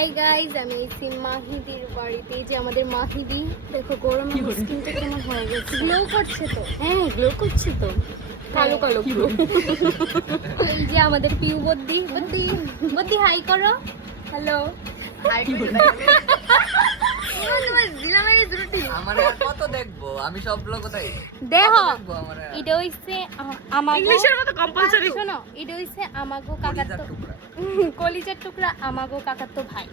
Hi guys, আমি আইছি মাহিদির বাড়িতে। যে আমাদের মাহিদি দেখো গরমে স্কিনটা কেমন হয়ে গেছে, গ্লো করছে তো। হ্যাঁ গ্লো করছে তো, কালো কালো গ্লো। এই যে আমাদের পিউ বদ্দি বদ্দি বদ্দি হাই করো, হ্যালো হাই করো। আমারে আর কত দেখবো, আমি সব ব্লগ কোথায় দেখো দেখবো আমারে এটা হইছে আমাগো ইংলিশের মতো কম্পালসরি। শোনো, এটা হইছে আমাগো কাকাতো টুকরা। কলিজার টুকরা, আমাগো কাকাতো ভাই।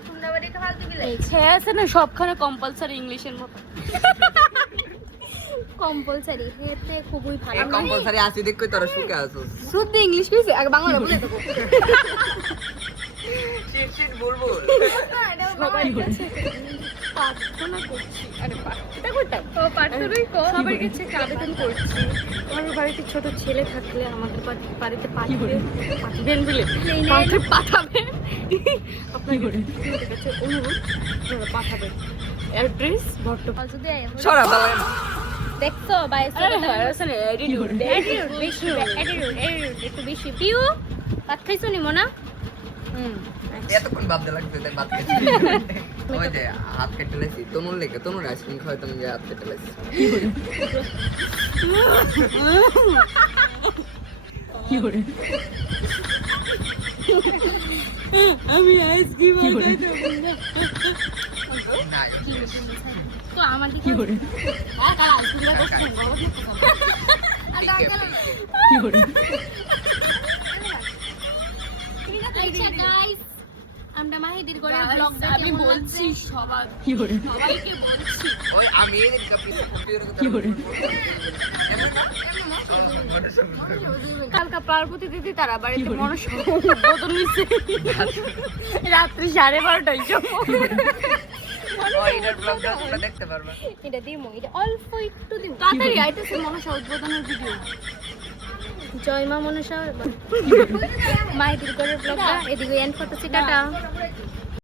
এই হ্যাঁ আছে না সবখানে কম্পালসরি ইংলিশের মতো। কম্পালসারি হেতে খুবই ভালো। এই কম্পালসারি আসি দেখ কই তোরা সুখে আছোস শুদ্ধ ইংলিশ কইছে আগে বাংলা বলে দেবো। শিট শিট বলবো সবাই কাছে প্রার্থনা করছি। আরে এটা কোথায়? ও প্রার্থনাই কর। সবার কাছে আবেদন করছি, আমার বাড়িতে ছোট ছেলে থাকলে আমাদের বাড়িতে পাঠিয়ে পাঠাবেন বলে পাঠাবেন। আপনার কাছে অনুরোধ আপনারা পাঠাবেন। অ্যাড্রেস বর্তমান যদি সরা দাও দেখছো বাইরে অ্যাটিটিউড বেশি attitude একটু বেশি। পিউ ভাত খাইছো নি মনা? এতক্ষণ ভাবতে লাগছে তাই ভাত খেয়েছি ওই যে হাত কেটে লেছি তনুর লেগে তনুর আইসক্রিম খাওয়াই তুমি যে হাত কেটে লেছি কি করে আমি আইসক্রিম তো আমাদের কি করে কি করে আচ্ছা গাইস, আমরা মাহিদির ঘরে ব্লগটা আমি বলছি সবার কি করে সবাইকে বলছি ওই আমি এই কম্পিউটার কি করে কালকা পার্বতী দিদি তারা বাড়িতে মনসা বোতল নিচ্ছে রাত্রি 12:30টার সময়। ওই এটার ব্লগটা তোমরা দেখতে পারবে এটা দিমু, এটা অল্প একটু দিমু। তাড়াতাড়ি আইতেছে মনসা উদ্বোধনের ভিডিও। জয় মা মনসা মাহিদির ঘরের ব্লগটা এদিকে এন্ড করতেছি। টাটা।